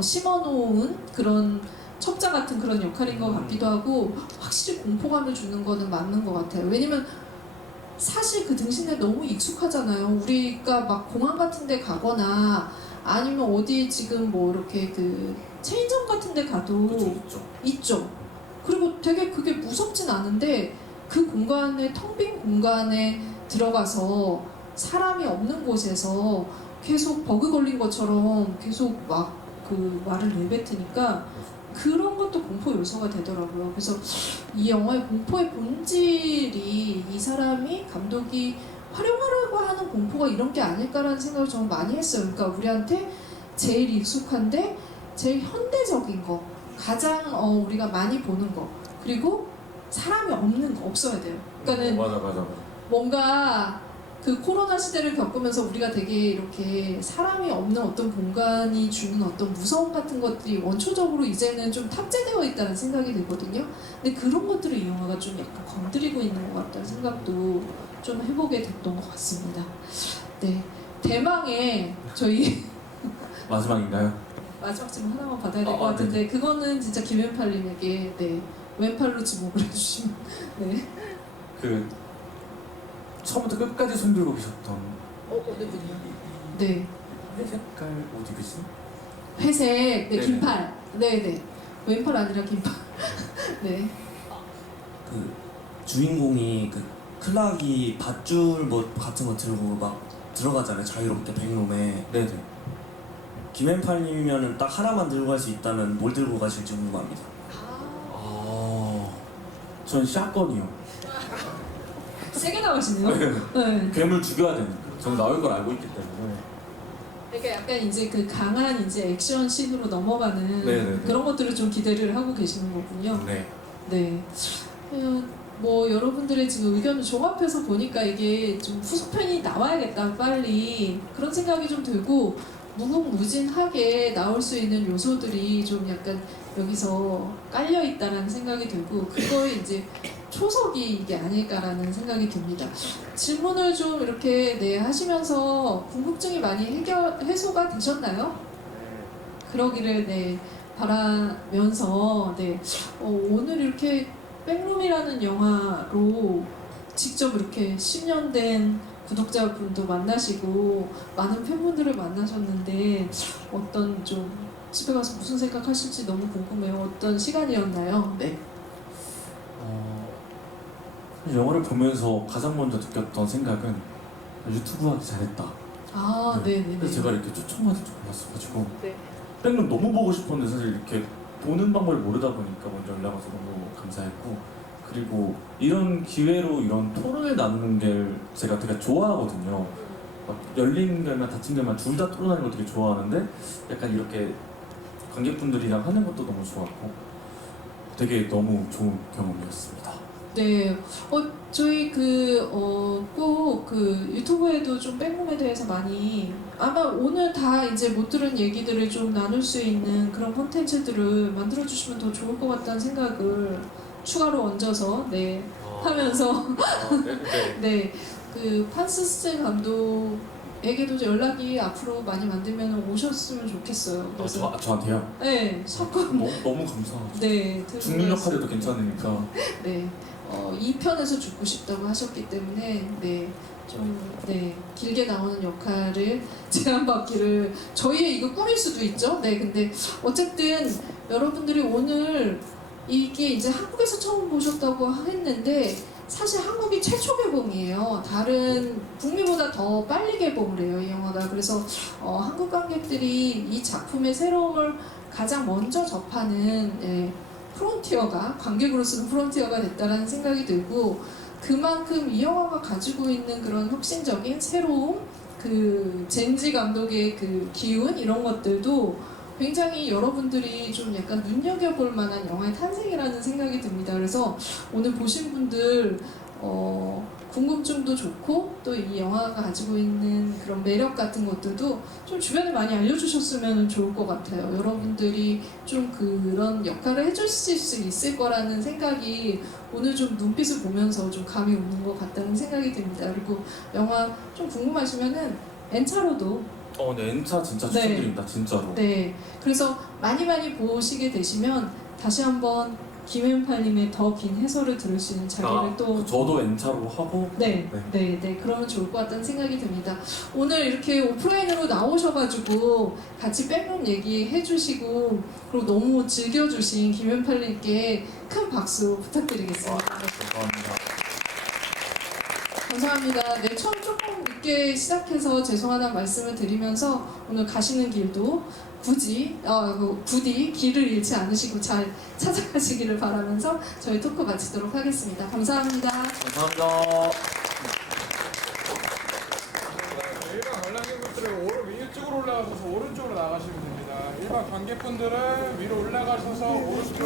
심어놓은 그런 첩자 같은 그런 역할인 것 같기도 하고, 확실히 공포감을 주는 거는 맞는 것 같아요. 왜냐면 사실 그 등신대 너무 익숙하잖아요. 우리가 막 공항 같은 데 가거나 아니면 어디 지금 뭐 이렇게 그 체인점 같은 데 가도 그렇죠. 있죠. 그리고 되게 그게 무섭진 않은데 그 공간에 텅 빈 공간에 들어가서 사람이 없는 곳에서 계속 버그 걸린 것처럼 계속 막 그 말을 내뱉으니까 그런 것도 공포 요소가 되더라고요. 그래서 이 영화의 공포의 본질이 이 사람이 감독이 활용하려고 하는 공포가 이런 게 아닐까라는 생각을 저는 많이 했어요. 그러니까 우리한테 제일 익숙한데 제일 현대적인 거, 가장 우리가 많이 보는 거, 그리고 사람이 없어야 돼요. 그러니까는 맞아. 뭔가 그 코로나 시대를 겪으면서 우리가 되게 이렇게 사람이 없는 어떤 공간이 주는 어떤 무서움 같은 것들이 원초적으로 이제는 좀 탑재되어 있다는 생각이 들거든요. 근데 그런 것들을 이 영화가 좀 약간 건드리고 있는 것 같다는 생각도 좀 해보게 됐던 것 같습니다. 네, 대망의 저희 마지막인가요? 마지막 질문 하나만 받아야 될 것 같은데 그거는 진짜 김왼팔님에게 네, 왼팔로 지목을 해주시면 네. 그 처음부터 끝까지 손들고 계셨던 어느 분이요? 네. 색깔 옷 입으신? 회색, 네, 네네. 긴팔. 네네. 왼팔 아니라 긴팔. 네. 그 주인공이 그 클락이 밧줄 뭐 같은 거 들고 막 들어가잖아요. 자유롭게 백룸에. 네네. 김앤팔님이면은 딱 하나만 들고 갈 수 있다면 뭘 들고 가실지 궁금합니다. 전 샷건이요. 세게 나가시네요. 네. 괴물 죽여야 되니까. 저는 나올 걸 알고 있기 때문에. 그러니까 약간 이제 그 강한 이제 액션 씬으로 넘어가는 네네네. 그런 것들을 좀 기대를 하고 계시는 거군요. 네. 네. 뭐 여러분들의 지금 의견을 종합해서 보니까 이게 좀 후속편이 나와야겠다 빨리 그런 생각이 좀 들고 무궁무진하게 나올 수 있는 요소들이 좀 약간 여기서 깔려 있다라는 생각이 들고 그거에 이제 초석이 이게 아닐까라는 생각이 듭니다. 질문을 좀 이렇게 네, 하시면서 궁금증이 많이 해소가 되셨나요? 그러기를 네, 바라면서 네, 오늘 이렇게 백룸이라는 영화로 직접 이렇게 10년 된 구독자분도 만나시고 많은 팬분들을 만나셨는데 어떤 좀 집에 가서 무슨 생각하실지 너무 궁금해요. 어떤 시간이었나요? 네. 영화를 보면서 가장 먼저 느꼈던 생각은 유튜브 하기 잘했다. 아, 네, 네, 그래서 네. 제가 이렇게 초청받을 줄 몰랐어가지고 네. 백룸 너무 보고 싶었는데 사실 이렇게 보는 방법을 모르다 보니까 먼저 연락 와서 너무 감사했고 그리고 이런 기회로 이런 토론을 나누는 게 제가 되게 좋아하거든요. 막 열린 결만 닫힌 결만 둘 다 토론하는 걸 되게 좋아하는데 약간 이렇게 관객분들이랑 하는 것도 너무 좋았고 되게 너무 좋은 경험이었습니다. 네, 저희 꼭 그 유튜브에도 좀 백룸에 대해서 많이 아마 오늘 다 이제 못 들은 얘기들을 좀 나눌 수 있는 그런 콘텐츠들을 만들어 주시면 더 좋을 것 같다는 생각을 추가로 얹어서 네 하면서 네, 그 판스스 감독에게도 연락이 앞으로 많이 만들면 오셨으면 좋겠어요. 그래서 저한테요? 네, 사건 너무 감사하죠. 네, 죽는 역할에도 괜찮으니까. 네, 2편에서 죽고 싶다고 하셨기 때문에 네, 좀 네, 길게 나오는 역할을 제안받기를 저희의 이거 꿈일 수도 있죠. 네, 근데 어쨌든 여러분들이 오늘 이게 이제 한국에서 처음 보셨다고 했는데 사실 한국이 최초 개봉이에요. 다른 북미보다 더 빨리 개봉을 해요, 이 영화가. 그래서 한국 관객들이 이 작품의 새로움을 가장 먼저 접하는 예, 프론티어가 관객으로서는 프론티어가 됐다라는 생각이 들고 그만큼 이 영화가 가지고 있는 그런 혁신적인 새로움, 그 젠지 감독의 그 기운 이런 것들도 굉장히 여러분들이 좀 약간 눈여겨볼 만한 영화의 탄생이라는 생각이 듭니다. 그래서 오늘 보신 분들 궁금증도 좋고 또 이 영화가 가지고 있는 그런 매력 같은 것들도 좀 주변에 많이 알려주셨으면 좋을 것 같아요. 여러분들이 좀 그런 역할을 해주실 수 있을 거라는 생각이 오늘 좀 눈빛을 보면서 좀 감이 오는 것 같다는 생각이 듭니다. 그리고 영화 좀 궁금하시면은 엔차로도 네, 엔차 진짜 네. 추천드립니다. 진짜로. 네, 그래서 많이 보시게 되시면 다시 한번 김앤팔님의 더 긴 해설을 들을 수 있는 자리를 또 저도 N차로 하고 네, 그러면 좋을 것 같다는 생각이 듭니다. 오늘 이렇게 오프라인으로 나오셔가지고 같이 백룸 얘기해주시고 그리고 너무 즐겨주신 김앤팔님께 큰 박수 부탁드리겠습니다. 감사합니다. 감사합니다. 네, 처음 조금 늦게 시작해서 죄송하다는 말씀을 드리면서 오늘 가시는 길도 부디 길을 잃지 않으시고 잘 찾아가시기를 바라면서 저희 토크 마치도록 하겠습니다. 감사합니다. 감사합니다. 일반 관람객분들은 위쪽으로 올라가셔서 오른쪽으로 나가시면 됩니다. 일반 관객분들은 위로 올라가셔서 오른쪽